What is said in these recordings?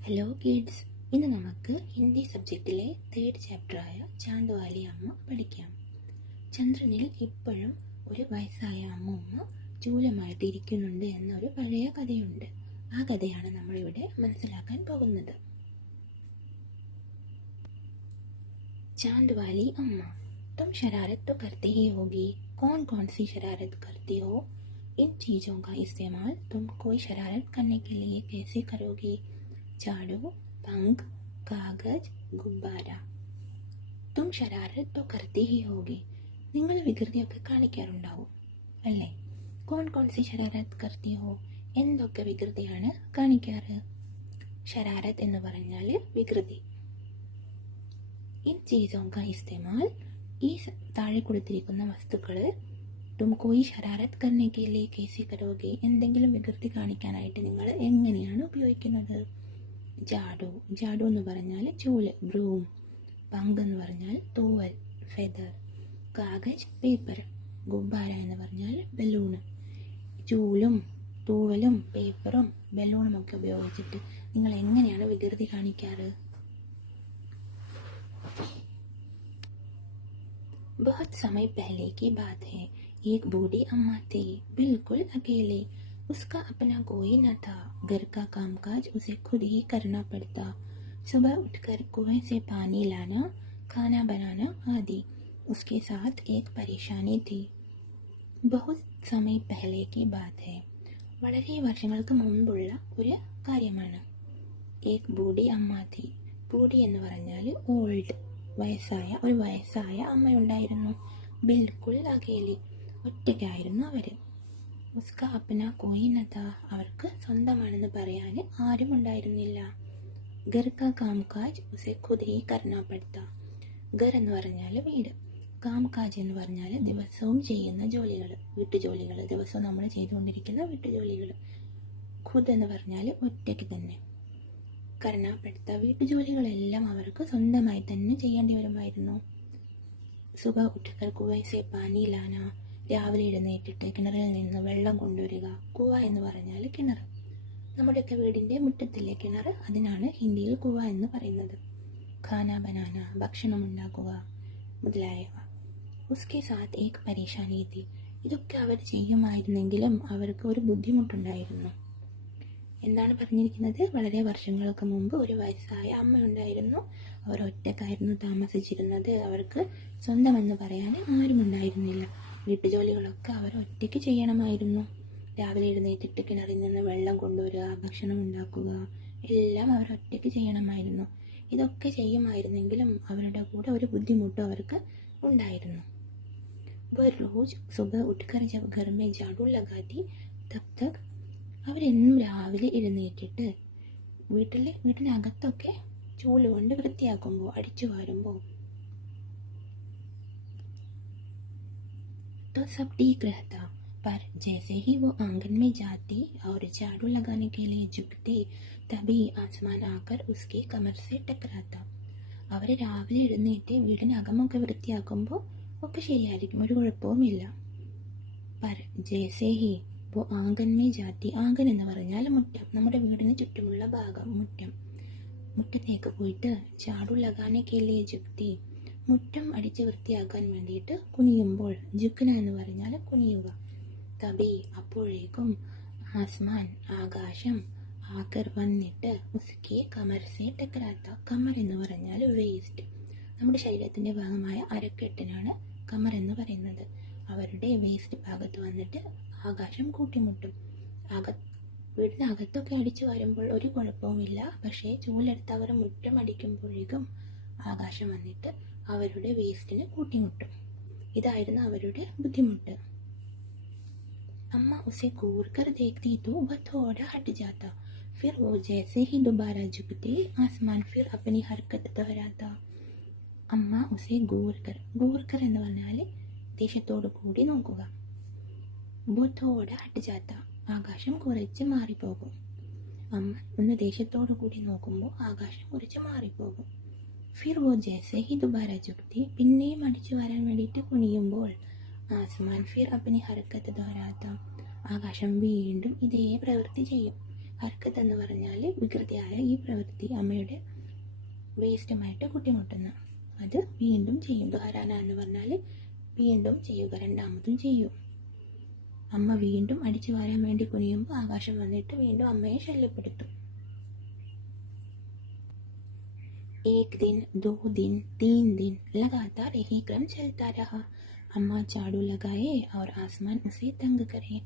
Hello kids, ഇന്ന് നമുക്ക് Hindi സബ്ജക്റ്റിലെ 3rd ചാപ്റ്ററായ Chand Valley അമ്മ പഠിക്കാം. ചന്ദ്രനിൽ ഇപ്പോഴും ഒരു വയസ്സായ അമ്മൂമ്മ ചൂലമായിട്ട് ഇരിക്കുന്നുണ്ട് എന്നൊരു പഴയ കഥയുണ്ട്. ആ കഥയാണ് നമ്മളിവിടെ മനസ്സിലാക്കാൻ പോകുന്നത്. चांद वाली अम्मा, तुम शरारत तो करते ही होगी. कौन कौन सी शरारत करती हो? इन चीज़ों का इस्तेमाल तुम कोई शरारत करने के लिए कैसे करोगी? झाड़ू, पंख, कागज, गुब्बारा. तुम शरारत तो करती ही होगी. നിങ്ങൾ വികൃതിയൊക്കെ കാണിക്കാറുണ്ടാവും അല്ലേ? കോൺ കോൺ സി ഷരാരത്ത് കർത്തി ഹോ, എന്തൊക്കെ വികൃതിയാണ് കാണിക്കാറ്? ഷരാരത്ത് എന്ന് പറഞ്ഞാൽ വികൃതി. ഇൻ ചീസോं का इस्तेमाल, ഈ താഴെ കൊടുത്തിരിക്കുന്ന വസ്തുക്കൾ തും കോയി ഷരാരത്ത് കർനെ കെ ലിയെ കൈസെ കരോഗെ, എന്തെങ്കിലും വികൃതി കാണിക്കാനായിട്ട് നിങ്ങൾ എങ്ങനെയാണ് ഉപയോഗിക്കുന്നത്? ജാഡു, ജാഡു എന്ന് പറഞ്ഞാൽ ചൂല്, ബ്രൂം. പങ്ക് എന്ന് പറഞ്ഞാൽ തൂവൽ, ഫെദർ. കാഗജ്, പേപ്പർ. ഗുബ്ബാര എന്ന് പറഞ്ഞാൽ ബലൂണ്. ചൂലും തൂവലും പേപ്പറും ബലൂണും ഒക്കെ ഉപയോഗിച്ചിട്ട് നിങ്ങൾ എങ്ങനെയാണ് വികൃതി കാണിക്കാറ്? बहुत समय पहले की बात है. एक बूढ़ी अम्मा थी, बिल्कुल अकेले. उसका अपना कोई न था. घर का कामकाज उसे खुद ही करना पड़ता. सुबह उठकर कुएं से पानी लाना, खाना बनाना आदि. उसके साथ एक परेशानी थी. बहुत समय पहले की बात है. വളരെ വർഷങ്ങൾക്ക് മുൻപുള്ള ഒരു കാര്യമാണ്. ഏക് ബൂഢി അമ്മ ഥി. ബൂഢി എന്ന് പറഞ്ഞാൽ ഓൾഡ്, ഒരു വയസ്സായ അമ്മയുണ്ടായിരുന്നു. ബിൽക്കുൽ അകേലി, ഒറ്റയ്ക്കായിരുന്നു അവര്. ഉസ്ക അപ്ന കോയി ന താ, അവർക്ക് സ്വന്തമാണെന്ന് പറയാൻ ആരും ഉണ്ടായിരുന്നില്ല. ഘർ കാ കാംകാജ് ഉസെ ഖുദ് ഹി കർനാ പഡ്താ. ഘർ എന്ന് പറഞ്ഞാൽ വീട്, കാംകാജ് എന്ന് പറഞ്ഞാൽ ദിവസവും ചെയ്യുന്ന ജോലികൾ, വീട്ടുജോലികൾ, ദിവസവും നമ്മൾ ചെയ്തുകൊണ്ടിരിക്കുന്ന വീട്ടുജോലികൾ. ഖുദ് എന്ന് പറഞ്ഞാൽ ഒറ്റയ്ക്ക് തന്നെ. കർണാപ്പെടുത്ത, വീട്ടുജോലികളെല്ലാം അവർക്ക് സ്വന്തമായി തന്നെ ചെയ്യേണ്ടി വരുമായിരുന്നു. സുബ ഉഠ്കർ കുവൈസെ പാനി ലാന, രാവിലെ എഴുന്നേറ്റിട്ട് കിണറിൽ നിന്ന് വെള്ളം കൊണ്ടുവരിക. കുവ എന്ന് പറഞ്ഞാൽ കിണർ. നമ്മുടെയൊക്കെ വീടിൻ്റെ മുറ്റത്തിലെ കിണർ, അതിനാണ് ഹിന്ദിയിൽ കുവ എന്ന് പറയുന്നത്. ഖാന ബനാന, ഭക്ഷണം ഉണ്ടാക്കുക മുതലായവ. ഉസ്കെ സാത്ത് ഏക് പരീക്ഷാനി തി, ഇതൊക്കെ അവർ ചെയ്യുമായിരുന്നെങ്കിലും അവർക്ക് ഒരു ബുദ്ധിമുട്ടുണ്ടായിരുന്നു. എന്താണ് പറഞ്ഞിരിക്കുന്നത്? വളരെ വർഷങ്ങൾക്ക് മുമ്പ് ഒരു വയസ്സായ അമ്മയുണ്ടായിരുന്നു. അവർ ഒറ്റക്കായിരുന്നു താമസിച്ചിരുന്നത്. അവർക്ക് സ്വന്തമെന്ന് പറയാൻ ആരും ഉണ്ടായിരുന്നില്ല. വീട്ടുജോലികളൊക്കെ അവർ ഒറ്റയ്ക്ക് ചെയ്യണമായിരുന്നു. രാവിലെ എഴുന്നേറ്റിട്ട് കിണറിൽ നിന്ന് വെള്ളം കൊണ്ടുവരിക, ഭക്ഷണം ഉണ്ടാക്കുക, എല്ലാം അവർ ഒറ്റയ്ക്ക് ചെയ്യണമായിരുന്നു. ഇതൊക്കെ ചെയ്യുമായിരുന്നെങ്കിലും അവരുടെ കൂടെ ഒരു ബുദ്ധിമുട്ടും അവർക്ക് ഉണ്ടായിരുന്നു. വർ റോസ് സുബഹ് ഉഠ്കർ ജബ് ഘർ മേ ജാഡു ലഗാതി തബ് തക്, അവരെന്നും രാവിലെ എഴുന്നേറ്റിട്ട് വീട്ടിനകത്തൊക്കെ ചൂല് കൊണ്ട് വൃത്തിയാക്കുമ്പോൾ, അടിച്ചു വാരുമ്പോൾ तो सब ठीक रहता. पर जैसे ही वो आंगन में जाती और झाड़ू लगाने के लिए झुकती, तभी आसमान आकर उसके कमर से टकराता. അവർ രാവിലെ എഴുന്നേറ്റ് വീടിനകമൊക്കെ വൃത്തിയാക്കുമ്പോൾ ഒക്കെ ശരിയായിരിക്കും, ഒരു കുഴപ്പവുമില്ല. പർ ജേസേ ഹി വോ ആംഗൻ മേ ജാത്തി, ആംഗൻ എന്ന് പറഞ്ഞാൽ മുറ്റം, നമ്മുടെ വീടിന് ചുറ്റുമുള്ള ഭാഗം, മുറ്റം. മുറ്റത്തേക്ക് പോയിട്ട് ചാടു ലഗാനെ കേലേ ജുക്തി, മുറ്റം അടിച്ച് വൃത്തിയാക്കാൻ വേണ്ടിയിട്ട് കുനിയുമ്പോൾ, ജുക്ന എന്ന് പറഞ്ഞാൽ കുനിയുക. തബി, അപ്പോഴേക്കും, ആസ്മാൻ ആകാശം, ആകർ വന്നിട്ട്, ഉസ്കെ കമർ സേ ടക്കരാത്ത, കമർ എന്ന് പറഞ്ഞാൽ വേസ്റ്റ്, നമ്മുടെ ശരീരത്തിൻ്റെ ഭാഗമായ അരക്കെട്ടിനാണ് കമർ എന്ന് പറയുന്നത്. അവരുടെ വേസ്റ്റ് ഭാഗത്ത് വന്നിട്ട് ആകാശം കൂട്ടിമുട്ടും. വീടിനകത്തൊക്കെ അടിച്ചു വരുമ്പോൾ ഒരു കുഴപ്പവുമില്ല. പക്ഷേ ചൂലെടുത്ത് അവർ മുറ്റം അടിക്കുമ്പോഴേക്കും ആകാശം വന്നിട്ട് അവരുടെ വേസ്റ്റിന് കൂട്ടിമുട്ടും. ഇതായിരുന്നു അവരുടെ ബുദ്ധിമുട്ട്. അമ്മ ഉസെ ഘൂർ കർ ദേഖ്തി തോ വ തോടാ ഹട്ട് ജാത്ത. ഫിർ വോ ജൈസെ ഹി ദുബാര ജുഗ്തി, ആസ്മാൻ ഫിർ അപ്നി ഹർക്കത്ത് ദോഹരാത്ത. അമ്മ ഉസെ ഘൂർ കർ എന്ന് പറഞ്ഞാൽ ദേഷ്യത്തോടു കൂടി നോക്കുക. ബോധോടെ ഹട്ട്, ആകാശം കുറച്ച് മാറിപ്പോകും. അമ്മ ഒന്ന് ദേഷ്യത്തോടു കൂടി നോക്കുമ്പോൾ ആകാശം കുറച്ച് മാറിപ്പോകും. ഫിർ വോ ജൈസെ ഹി ദുബാര ജുഗ്തി, പിന്നെയും അടിച്ചു വരാൻ വേണ്ടിയിട്ട് കുനിയുമ്പോൾ, ആസ്മാൻ ഫിർ അപ്നി ഹർക്കത്ത് ദോഹരാത്ത, ആകാശം വീണ്ടും ഇതേ പ്രവൃത്തി ചെയ്യും. ഹർക്കത്ത് എന്ന് പറഞ്ഞാൽ വികൃതിയായ ഈ പ്രവൃത്തി അമ്മയുടെ വേസ്റ്റുമായിട്ട് കൂട്ടിമുട്ടുന്നു. അത് വീണ്ടും ചെയ്യും. ദോഹരാന എന്ന് പറഞ്ഞാൽ വീണ്ടും ചെയ്യുക, രണ്ടാമതും ചെയ്യും. അമ്മ വീണ്ടും അടിച്ചു വാരാൻ വേണ്ടി കുനിയുമ്പോൾ ആകാശം വന്നിട്ട് വീണ്ടും അമ്മയെ ശല്യപ്പെടുത്തും. एक दिन, 2 दिन, 3 दिन लगातार यही क्रम चलता रहा. അമ്മ ചാടു ലഗായേ और आसमान उसे तंग करे.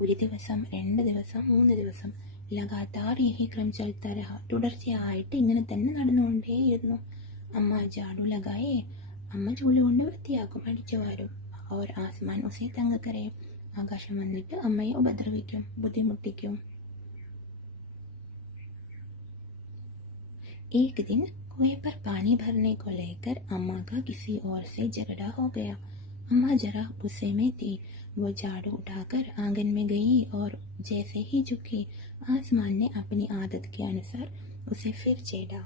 ഒരു ദിവസം, 2 ദിവസം, 3 ദിവസം ലഗാതാർ യഹി ക്രം ചൽത്താ രഹ, തുടർച്ചയായിട്ട് ഇങ്ങനെ തന്നെ നടന്നുകൊണ്ടേയിരുന്നു. അമ്മ ജാഡു ലഗായേ, അമ്മ ചൂല് കൊണ്ട് വൃത്തിയാക്കും, അടിച്ചു വാരും. और आसमान उसे तंग करे, ആകാശം വന്നിട്ട് അമ്മയെ ഉപദ്രവിക്കും, ബുദ്ധിമുട്ടിക്കും. एक दिन कुएं पर पानी भरने को लेकर अम्मा का किसी और से झगड़ा हो गया. अम्मा जरा गुस्से में थी. वो झाड़ू उठाकर आंगन में गई और जैसे ही झुकी, आसमान ने अपनी आदत के अनुसार उसे फिर छेड़ा.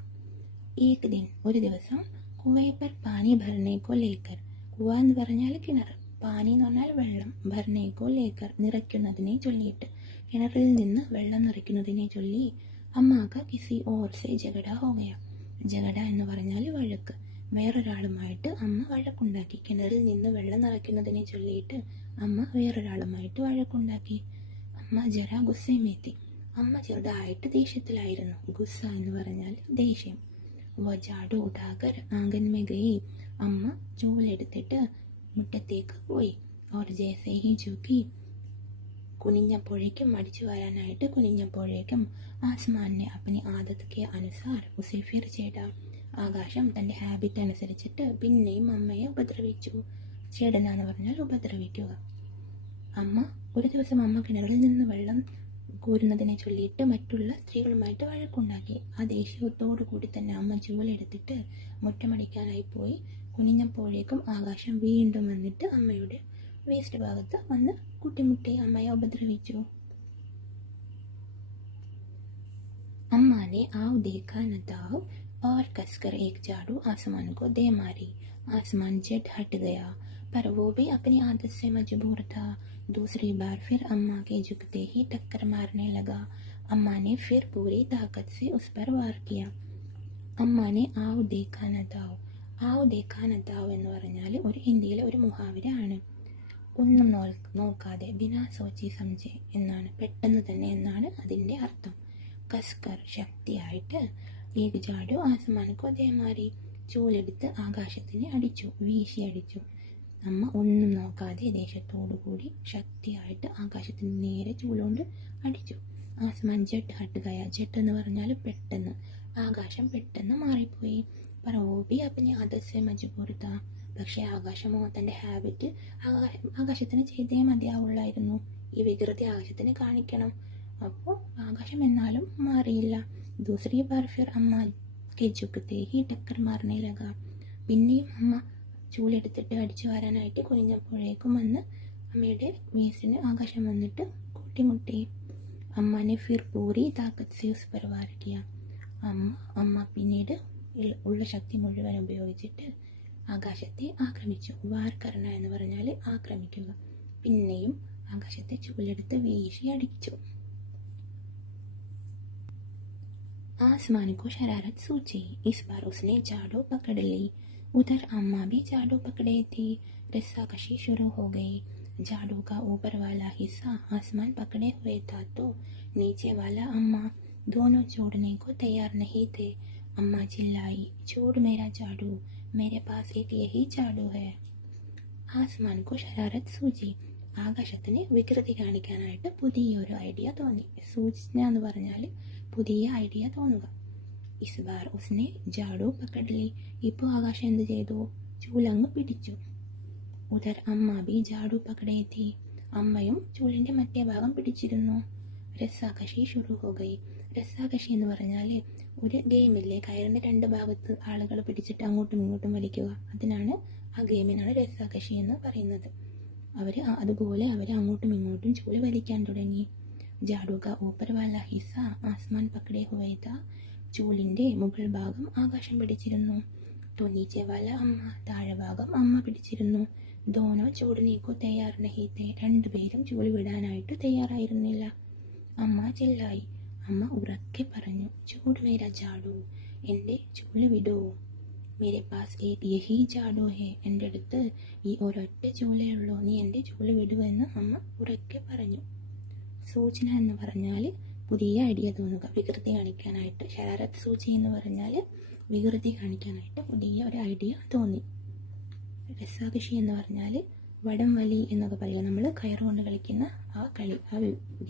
एक दिन, ഒരു ദിവസം, കുവേ पर पानी भरने को लेकर, കുവ എന്ന് പറഞ്ഞാൽ കിണർ, പാനി എന്ന് പറഞ്ഞാൽ വെള്ളം, ഭർനെ കോ ലേക്കർ നിറയ്ക്കുന്നതിനെ ചൊല്ലിയിട്ട്, കിണറിൽ നിന്ന് വെള്ളം നിറയ്ക്കുന്നതിനെ ചൊല്ലി അമ്മാക്ക കിസി ഓർ സെ ജഗഡ ഹോ ഗയ. ജഗഡ എന്ന് പറഞ്ഞാൽ വഴക്ക്. വേറൊരാളുമായിട്ട് അമ്മ വഴക്കുണ്ടാക്കി. കിണറിൽ നിന്ന് വെള്ളം നിറയ്ക്കുന്നതിനെ ചൊല്ലിയിട്ട് അമ്മ വേറൊരാളുമായിട്ട് വഴക്കുണ്ടാക്കി. അമ്മ ജര ഗുസ്സേമേത്തി, അമ്മ ചെറുതായിട്ട് ദേഷ്യത്തിലായിരുന്നു. ഗുസ്സ എന്ന് പറഞ്ഞാൽ ദേഷ്യം. വ ജാഡു ഉഠാകർ ആംഗൻ മേ ഗയി, അമ്മ ചൂലെടുത്തിട്ട് മുറ്റത്തേക്ക് പോയി. ഓർ ജേസേ ഹി ജൂക്കി, കുനിഞ്ഞപ്പോഴേക്കും, അടിച്ചു വരാനായിട്ട് കുനിഞ്ഞപ്പോഴേക്കും, ആസ്മാനെ അപ്പനി ആദത്ത് കെ അനുസാർ ഉസെ ഫിർ ചേട, ആകാശം തൻ്റെ ഹാബിറ്റ് അനുസരിച്ചിട്ട് പിന്നെയും അമ്മയെ ഉപദ്രവിച്ചു. ചേടന എന്ന് പറഞ്ഞാൽ ഉപദ്രവിക്കുക. അമ്മ ഒരു ദിവസം അമ്മ കിണറിൽ നിന്ന് വെള്ളം കോരുന്നതിനെ ചൊല്ലിയിട്ട് മറ്റുള്ള സ്ത്രീകളുമായിട്ട് വഴക്കുണ്ടാക്കി. ആ ദേഷ്യത്തോടു കൂടി തന്നെ അമ്മ ചൂലെടുത്തിട്ട് മുറ്റമടിക്കാനായി പോയി. കുനിഞ്ഞപ്പോഴേക്കും ആകാശം വീണ്ടും വന്നിട്ട് അമ്മയുടെ വേസ്റ്റ് ഭാഗത്ത് വന്ന് കുട്ടിമുട്ടി അമ്മയെ ഉപദ്രവിച്ചു. अम्मा ने आव देखा न ताव और कसकर एक झाड़ू आसमान को दे मारी. आसमान झट हट गया, पर वो भी अपनी आदत से मजबूर था. दूसरी बार फिर अम्मा के झुकते ही टक्कर मारने लगा. अम्मा ने फिर पूरी ताकत से उस पर वार किया. अम्मा ने आव देखा न ताव, ആവ് ദേഖാ ന താവ് എന്ന് പറഞ്ഞാൽ ഒരു ഹിന്ദിയിലെ ഒരു മുഹാവര ആണ്. ഒന്നും നോക്കാതെ, ബിനാ സോച്ചി സംജെ എന്നാണ്, പെട്ടെന്ന് തന്നെ എന്നാണ് അതിൻ്റെ അർത്ഥം. കസ്കർ ശക്തിയായിട്ട്, ഏക് ജാഡു ആസമാനക്കോ ദേമാരി, ചൂലെടുത്ത് ആകാശത്തിനെ അടിച്ചു, വീശി അടിച്ചു. അമ്മ ഒന്നും നോക്കാതെ ദേഷ്യത്തോടു കൂടി ശക്തിയായിട്ട് ആകാശത്തിന് നേരെ ചൂലുകൊണ്ട് അടിച്ചു. ആസ്മാൻ ജട്ട് ഹട്ട് ഗയ, ജട്ട് എന്ന് പറഞ്ഞാൽ പെട്ടെന്ന്, ആകാശം പെട്ടെന്ന് മാറിപ്പോയി. പറവോബി അപ്പനെ ആദർശ മജബൂർത്ത, പക്ഷേ ആകാശമോ തൻ്റെ ഹാബിറ്റ് ആകാശത്തിന് ചെയ്തേ മതിയാവുള്ളായിരുന്നു. ഈ വികൃതി ആകാശത്തിന് കാണിക്കണം. അപ്പോൾ ആകാശം എന്നാലും മാറിയില്ല. ദൂസരി ബാർ ഫിർ അമ്മ കെ ജുക്കത്തെ ഹി ടക്കർ മാറനെ ലഗ, പിന്നെയും അമ്മ ചൂലെടുത്തിട്ട് അടിച്ചു വരാനായിട്ട് കുനിഞ്ഞപ്പോഴേക്കും വന്ന് അമ്മയുടെ വേസ്റ്റിന് ആകാശം വന്നിട്ട് കൂട്ടിമുട്ടി. അമ്മനെ ഫിർ പൂരി താക്കത്ത് സെ ഉസ് പർ വാർ കിയ, അമ്മ പിന്നീട് ഉള്ള ശക്തി മുഴുവൻ ഉപയോഗിച്ചിട്ട് ആകാശത്തെ ആക്രമിച്ചു. വാർ കർണ എന്ന് പറഞ്ഞാൽ ആക്രമിക്കുക. പിന്നെയും ആകാശത്തെ ചൂലെടുത്ത് വീശി അടിച്ചു. आसमान को शरारत सूझी. इस बार उसने झाड़ू पकड़ ली. उधर अम्मा भी झाड़ू पकड़े थी. रस्साकशी शुरू हो गई. झाड़ू का ऊपर वाला हिस्सा आसमान पकड़े हुए था तो नीचे वाला अम्मा दोनों छोड़ने को तैयार नहीं थे. अम्मा चिल्लाई, छोड़ मेरा झाड़ू, मेरे पास एक यही झाड़ू है. ആസ്മാൻ കോ ഷരാരത്ത് സൂചി, ആകാശത്തിന് വികൃതി കാണിക്കാനായിട്ട് പുതിയൊരു ഐഡിയ തോന്നി. സൂചന എന്ന് പറഞ്ഞാൽ പുതിയ ഐഡിയ തോന്നുക. ഇസ് ബാർ ഉസ്നെ ജാഡു പക്കഡ്ലി, ഇപ്പോൾ ആകാശം എന്ത് ചെയ്തു? ചൂലങ്ങ് പിടിച്ചു. ഉദർ അമ്മ ബി ജാഡു പക്കടേത്തി, അമ്മയും ചൂലിൻ്റെ മറ്റേ ഭാഗം പിടിച്ചിരുന്നു. രസ്സാകശി ഷുറു ഹോ ഗയി. രസ്സാകശി എന്ന് പറഞ്ഞാൽ ഒരു ഗെയിമില്ലേ, കയറിൻ്റെ രണ്ട് ഭാഗത്ത് ആളുകൾ പിടിച്ചിട്ട് അങ്ങോട്ടും ഇങ്ങോട്ടും വലിക്കുക, അതിനാണ് ആ ഗെയിമിനാണ് രസ്സാകശി എന്ന് പറയുന്നത്. അതുപോലെ അവർ അങ്ങോട്ടും ഇങ്ങോട്ടും ചൂല് വലിക്കാൻ തുടങ്ങി. ജാഡു കാ ഊപ്പർ വാല ഹിസ്സ ആസ്മാൻ പക്കടേ ഹുവേ താ, ചൂലിൻ്റെ മുകൾ ഭാഗം ആകാശം പിടിച്ചിരുന്നു. तो नीचे वाला അമ്മ, താഴെ ഭാഗം അമ്മ പിടിച്ചിരുന്നു. ദോനോ ചോടനേക്കോ തയ്യാർ നഹി തേ, രണ്ടുപേരും ചൂല് വിടാനായിട്ട് തയ്യാറായിരുന്നില്ല. അമ്മ ചെല്ലായി, അമ്മ ഉറക്കെ പറഞ്ഞു. ചൂട് മേരാ ജാഡു, എൻ്റെ ചൂല് വിടൂ. മേരെ പാസ് ഏക് യഹി ജാഡു ഹെ, എൻ്റെ അടുത്ത് ഈ ഒരൊറ്റ ചൂലേ ഉള്ളൂ, നീ എൻ്റെ ചൂല് വിടൂ എന്ന് അമ്മ ഉറക്കെ പറഞ്ഞു. സൂചന എന്ന് പറഞ്ഞാൽ പുതിയ ഐഡിയ തോന്നുക, വികൃതി കാണിക്കാനായിട്ട്. ശരാരത്ത് സൂചി എന്ന് പറഞ്ഞാൽ വികൃതി കാണിക്കാനായിട്ട് പുതിയ ഒരു ഐഡിയ തോന്നി. രസാകശി എന്ന് പറഞ്ഞാൽ വടം വലി എന്നൊക്കെ പറയുക, നമ്മൾ കയറുകൊണ്ട് കളിക്കുന്ന ആ കളി, ആ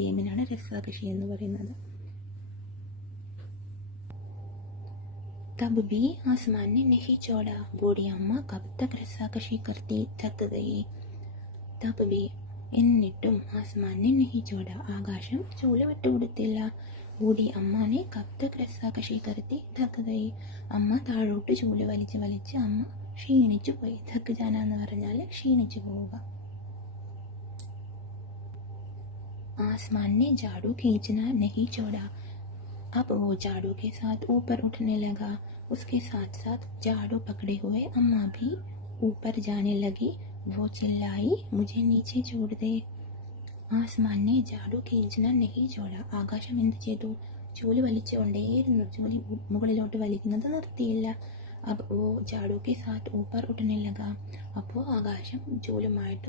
ഗെയിമിനാണ് രസാകശി എന്ന് പറയുന്നത്. तब भी आसमान ने नहीं छोड़ा, बूढ़ी अम्मा कब तक रस्साकशी करती थक गई. तब भी, എന്നിട്ടും ആസ്മാനെ നഹി ചോട, ആകാശം ചൂല് വിട്ടുകൊടുത്തില്ല. ബൂഢി അമ്മാനെ കബ് തക് രസ്സാകശി കർത്തി ഥക് ഗയി, അമ്മ താഴോട്ട് ചൂല് വലിച്ച് വലിച്ച് അമ്മ ക്ഷീണിച്ചു പോയി. ഥക് ജാന എന്ന് പറഞ്ഞാൽ ക്ഷീണിച്ചു പോവുക. आसमान ने झाड़ू खींचना नहीं छोड़ा, अब वो झाड़ू के साथ ऊपर उठने लगा. उसके साथ साथ झाड़ू पकड़े हुए अम्मा भी ऊपर जाने लगी. वो चिल्लाई, मुझे नीचे छोड़ दे. ആസ്മാൻ ने झाड़ू खींचना नहीं छोड़ा, ആകാശം എന്ത് ചെയ്തു? ചൂല് വലിച്ചുകൊണ്ടേയിരുന്നു, ചൂല് മുകളിലോട്ട് വലിക്കുന്നത് നിർത്തിയില്ല. अब वो झाड़ू के साथ ऊपर उठने लगा, അപ്പോൾ ആകാശം ചൂലുമായിട്ട്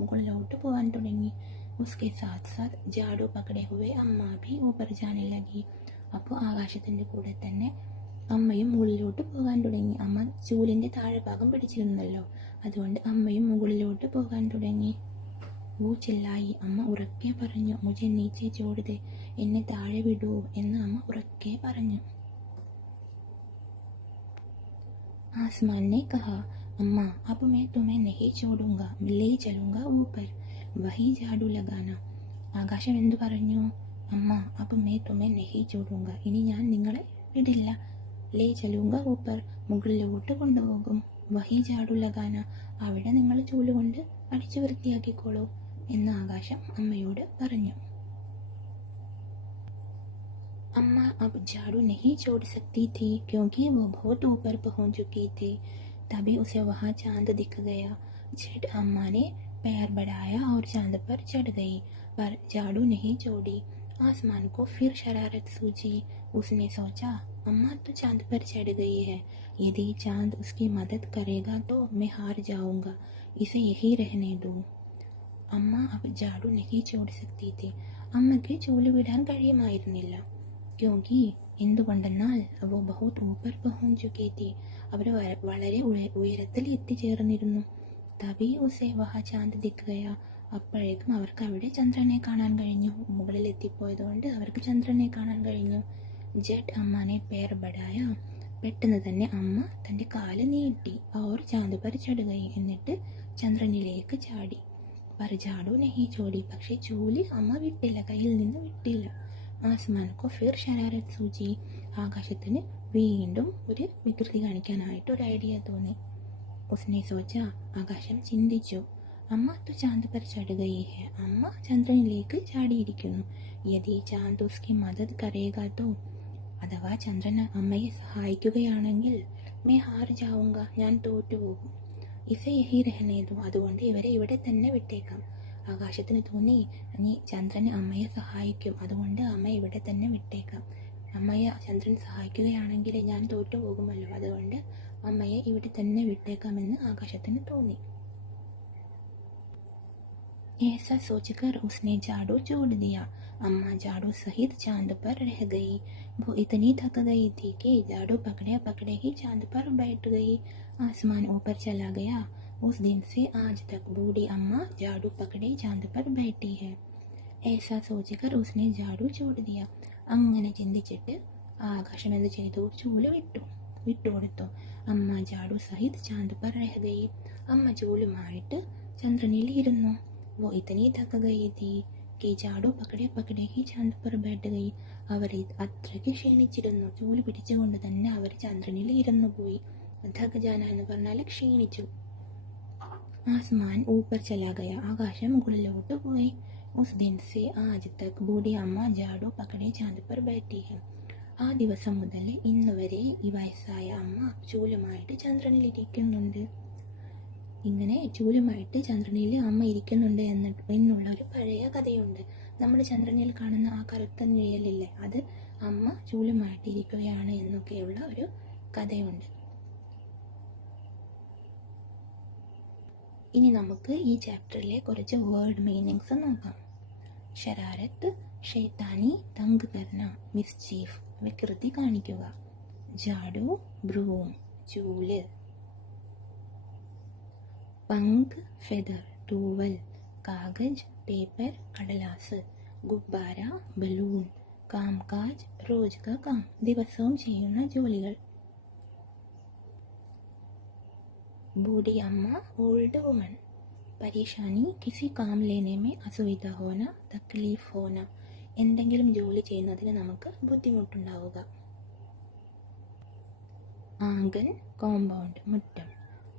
മുകളിലോട്ട് പോകാൻ തുടങ്ങി. उसके साथ साथ झाड़ू पकड़े हुए अम्मा भी ऊपर जाने लगी, അപ്പോൾ ആകാശത്തിൻ്റെ കൂടെ തന്നെ അമ്മയും മുകളിലോട്ട് പോകാൻ തുടങ്ങി. അമ്മ ചൂലിൻ്റെ താഴെ ഭാഗം പിടിച്ചിരുന്നല്ലോ, അതുകൊണ്ട് അമ്മയും മുകളിലോട്ട് പോകാൻ തുടങ്ങി. വോ ചില്ലായി, അമ്മ ഉറക്കെ പറഞ്ഞു. മുझे नीचे छोड़ दे, എന്നെ താഴെ വിടൂ എന്ന് അമ്മ ഉറക്കെ പറഞ്ഞു. आसमान ने कहा, अम्मा अब मैं तुम्हें नहीं छोड़ूंगा, ले चलूंगा ऊपर, वही झाड़ू लगाना. ആകാശം എന്തു പറഞ്ഞു? അമ്മ അബ് മേ തുമേ നഹി ചോടൂങ്ക, ഇനി ഞാൻ നിങ്ങളെ വിടില്ല. ലേ ചലൂങ്ക ഊപ്പർ, മുകളിലോട്ട് കൊണ്ടുപോകും. വഹി ജാഡു ലഗാന, അവിടെ നിങ്ങൾ ചൂലുകൊണ്ട് അടിച്ചു വൃത്തിയാക്കിക്കോളൂ എന്ന് ആകാശം അമ്മയോട് പറഞ്ഞു. अम्मा अब झाड़ू नहीं छोड़ सकती थी क्योंकि वो बहुत ऊपर पहुंच चुकी थी. तभी उसे वहां चांद दिख गया. झट अम्मा ने पैर बढ़ाया और चांद पर चढ़ गई, पर झाड़ू नहीं छोड़ी. आसमान को फिर शरारत सूझी. उसने सोचा, अम्मा तो चांद पर चढ़ गई है, यदि चांद उसकी मदद करेगा तो मैं हार जाऊंगा, इसे यही रहने दो. അമ്മ अब झाड़ू नहीं छोड़ सकती थी, അമ്മയ്ക്ക് ചൂല് വിടാൻ കഴിയുമായിരുന്നില്ല. ക്യോങ്കി, എന്തുകൊണ്ടെന്നാൽ അവ ബഹുത് ഊപ്പർ പഹുഞ്ച് ചുക്കി തീ, അവർ വളരെ ഉയരത്തിൽ എത്തിച്ചേർന്നിരുന്നു. തബി ഉസെ വഹ ചാന്ദ് ദിഖ് ഗയ, അപ്പോഴേക്കും അവർക്ക് അവിടെ ചന്ദ്രനെ കാണാൻ കഴിഞ്ഞു. മുകളിൽ എത്തിപ്പോയതുകൊണ്ട് അവർക്ക് ചന്ദ്രനെ കാണാൻ കഴിഞ്ഞു. ജട്ട് അമ്മാനെ പേർ ബടായ, പെട്ടെന്ന് തന്നെ അമ്മ തൻ്റെ കാല് നീട്ടി. അവർ ചാന്ദ് പർ ചढ़ गई, എന്നിട്ട് ചന്ദ്രനിലേക്ക് ചാടി. पर झाड़ू नहीं छोड़ी, പക്ഷേ ചൂല് അമ്മ വിട്ടില്ല, കയ്യിൽ നിന്ന് വിട്ടില്ല. ആസ്മാൻ കോ ഫിർ ശരാരത്ത് സൂചി, ആകാശത്തിന് വീണ്ടും ഒരു വികൃതി കാണിക്കാനായിട്ട് ഒരു ഐഡിയ തോന്നി. ഉസ്നെ സോച്ച, ആകാശം ചിന്തിച്ചു. അമ്മ തു ചാന്ദ് പർ ചढ़ गई है, അമ്മ ചന്ദ്രനിലേക്ക് ചാടിയിരിക്കുന്നു. യദി ചാന്ദ് ഉസ്കി മദദ് കരേഗാ തോ, അഥവാ ചന്ദ്രൻ അമ്മയെ സഹായിക്കുകയാണെങ്കിൽ മേ ഹാർ ജാവുങ്ക, ഞാൻ തോറ്റുപോകും. ഇസെ യഹി രഹനേ ദോ, അതുകൊണ്ട് ഇവരെ ഇവിടെ തന്നെ വിട്ടേക്കാം. ആകാശത്തിന് തോന്നി, ഇനി ചന്ദ്രൻ അമ്മയെ സഹായിക്കും, അതുകൊണ്ട് അമ്മയെ ഇവിടെ തന്നെ വിട്ടേക്കാം. അമ്മയെ ചന്ദ്രൻ സഹായിക്കുകയാണെങ്കിൽ ഞാൻ തോറ്റുപോകുമല്ലോ, അതുകൊണ്ട് അമ്മയെ ഇവിടെ തന്നെ വിട്ടേക്കാമെന്ന് ആകാശത്തിന് തോന്നി. ऐसा सोचकर उसने झाड़ू छोड़ दिया. अम्मा झाड़ू सहित चांद पर रह गई. वो इतनी थक गई थी कि झाड़ू पकड़े पकड़े ही चांद पर बैठ गई. आसमान ऊपर चला गया. उस दिन से आज तक बूढ़ी अम्मा झाड़ू पकड़े चांद पर बैठी है. ऐसा सोचकर उसने झाड़ू छोड़ दिया. അങ്ങനെ ചിന്തിച്ചിട്ട് ആകാശം എന്ത് ചെയ്തു? ചൂല് വിട്ടുകൊടുത്തു. അമ്മ ജാഡു സഹിത് ചാന്ദ് പർ രഹ ഗയി, അമ്മ ചൂലുമായിട്ട് ചന്ദ്രനിൽ ഇരുന്നു. वो इतनी थक गई थी कि झाड़ू पकड़े पकड़े ही चांद पर बैठ गई. അവർ അത്രയ്ക്ക് ക്ഷീണിച്ചിരുന്നു, ചൂല് പിടിച്ചുകൊണ്ട് തന്നെ അവർ ചന്ദ്രനിൽ ഇരുന്നു പോയി. ധക് ജാന എന്ന് പറഞ്ഞാൽ ക്ഷീണിച്ചു. ആസ്മാൻ ഊപ്പർ ചലാ ഗയ, ആകാശം മുകളിലോട്ട് പോയി. ഉസ് ദിൻ സെ ആജ് തക് ബൂഢി അമ്മ ജാഡു പകടെ ചാന്ദ് പർ ബൈഠി ഹെ, ആ ദിവസം മുതൽ ഇന്ന് വരെ ഈ വയസ്സായ അമ്മ ചൂലുമായിട്ട് ചന്ദ്രനിൽ ഇരിക്കുന്നുണ്ട്. ഇങ്ങനെ ചൂലുമായിട്ട് ചന്ദ്രനിൽ അമ്മ ഇരിക്കുന്നുണ്ട് എന്നുള്ള ഒരു പഴയ കഥയുണ്ട്. നമ്മുടെ ചന്ദ്രനിൽ കാണുന്ന ആ കറുത്ത നിഴലില്ലേ, അത് അമ്മ ചൂലുമായിട്ടിരിക്കുകയാണ് എന്നൊക്കെയുള്ള ഒരു കഥയുണ്ട്. ഇനി നമുക്ക് ഈ ചാപ്റ്ററിലെ കുറച്ച് വേർഡ് മീനിങ്സ് നോക്കാം. ഷരാരത്ത് ഷെയ്ത്താനി, തങ്ക് കർണ മിസ്ചീഫ് വികൃതി കാണിക്കുക. ജാഡു ബ്രൂം ചൂല്. പങ്ക് ഫെദർ തൂവൽ. കാഗജ് പേപ്പർ കടലാസ്. ഗുബ്ബാര ബലൂൺ. കാംകാജ് റോജ് കാ കാം ദിവസവും ചെയ്യുന്ന ജോലികൾ. बूढ़ी अम्मा ओल्ड वुमन. परेशानी किसी काम लेने में असुविधा होना, तकलीफ होना. എന്തെങ്കിലും ജോലി ചെയ്യുന്നതിന് നമുക്ക് ബുദ്ധിമുട്ടുണ്ടാവുക. ആംഗൻ കോമ്പൗണ്ട് മുറ്റം.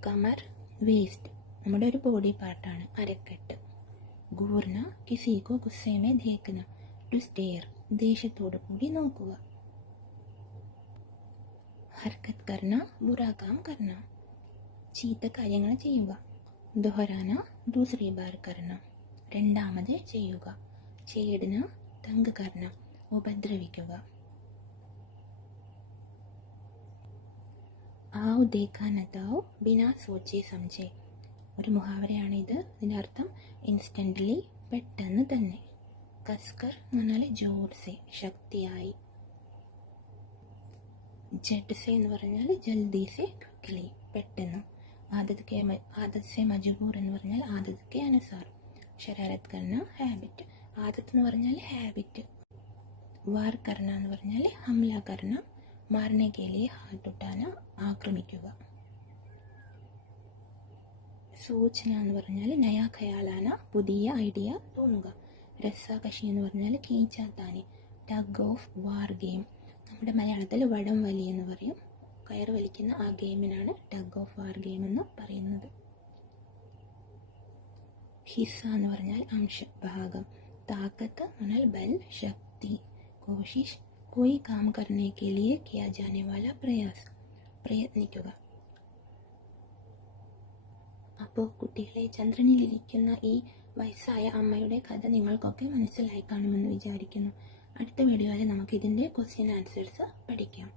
കമർ വേസ്റ്റ് നമ്മുടെ ഒരു ബോഡി പാർട്ടാണ്, അരക്കെട്ട്. ഗൂർന കിസിക്കോ ഗുസ്സേമേ ദേഖന ടു സ്റ്റെയർ ദേഷ്യത്തോടു കൂടി നോക്കുക. ഹർക്കത്ത് കർണ ബുറാ കാം കർണ ചീത്ത കാര്യങ്ങൾ ചെയ്യുക. ദോഹരാന ദൂസരി ബാർ കർണ രണ്ടാമത് ചെയ്യുക. ഛേഡ്ന തങ്ക് കർണ ഉപദ്രവിക്കുക. ആവ് ദേഖാ നതാവ് ബിനാ സോച്ചെ സംജെ ഒരു മുഹാവരയാണിത്. ഇതിൻ്റെ അർത്ഥം ഇൻസ്റ്റൻ്റ്ലി പെട്ടെന്ന് തന്നെ. കസ്കർ എന്ന് പറഞ്ഞാൽ ജോർസെ ശക്തിയായി. ജഡ് സെ എന്ന് പറഞ്ഞാൽ ജൽദി സെ ക്വിക്ക്ലി പെട്ടെന്ന്. ആദത് സെ മജ്ബൂർ എന്ന് പറഞ്ഞാൽ ആദത് കെ അനുസാർ. ഷരാരത്ത് കർണ ഹാബിറ്റ്. ആദത്ത് എന്ന് പറഞ്ഞാൽ ഹാബിറ്റ്. വാർ കർണ എന്ന് പറഞ്ഞാൽ ഹംല കർണ മാർനെ കെ ലിയെ ഹാത്ത് ഉട്ടാന ആക്രമിക്കുക. സോച്ന എന്ന് പറഞ്ഞാൽ നയാ ഖയാലാന പുതിയ ഐഡിയ തോന്നുക. രസ്സാകശി എന്ന് പറഞ്ഞാൽ കീച്ചാത്താനി ടഗ് ഓഫ് വാർ ഗെയിം. നമ്മുടെ മലയാളത്തിൽ വടം വലി എന്ന് പറയും. കയർ വലിക്കുന്ന ആ ഗെയിമിനാണ് ടഗ് ഓഫ് വാർ ഗെയിം എന്ന് പറയുന്നത്. ഹിസ്സ എന്ന് പറഞ്ഞാൽ അംശം ഭാഗം. താക്കത്ത് എന്ന് പറഞ്ഞാൽ ബൽ ശക്തി. കോശിഷ് കോയി കാം കർനെ കെ ലിയെ കിയാ ജാനെ വാല പ്രയാസ് പ്രയത്നിക്കുക. അപ്പോൾ കുട്ടികളെ, ചന്ദ്രനിലിരിക്കുന്ന ഈ വയസ്സായ അമ്മയുടെ കഥ നിങ്ങൾക്കൊക്കെ മനസ്സിലായി കാണുമെന്ന് വിചാരിക്കുന്നു. അടുത്ത വീഡിയോയിൽ നമുക്ക് ഇതിൻ്റെ ക്വസ്റ്റ്യൻ ആൻസേഴ്സ് പഠിക്കാം.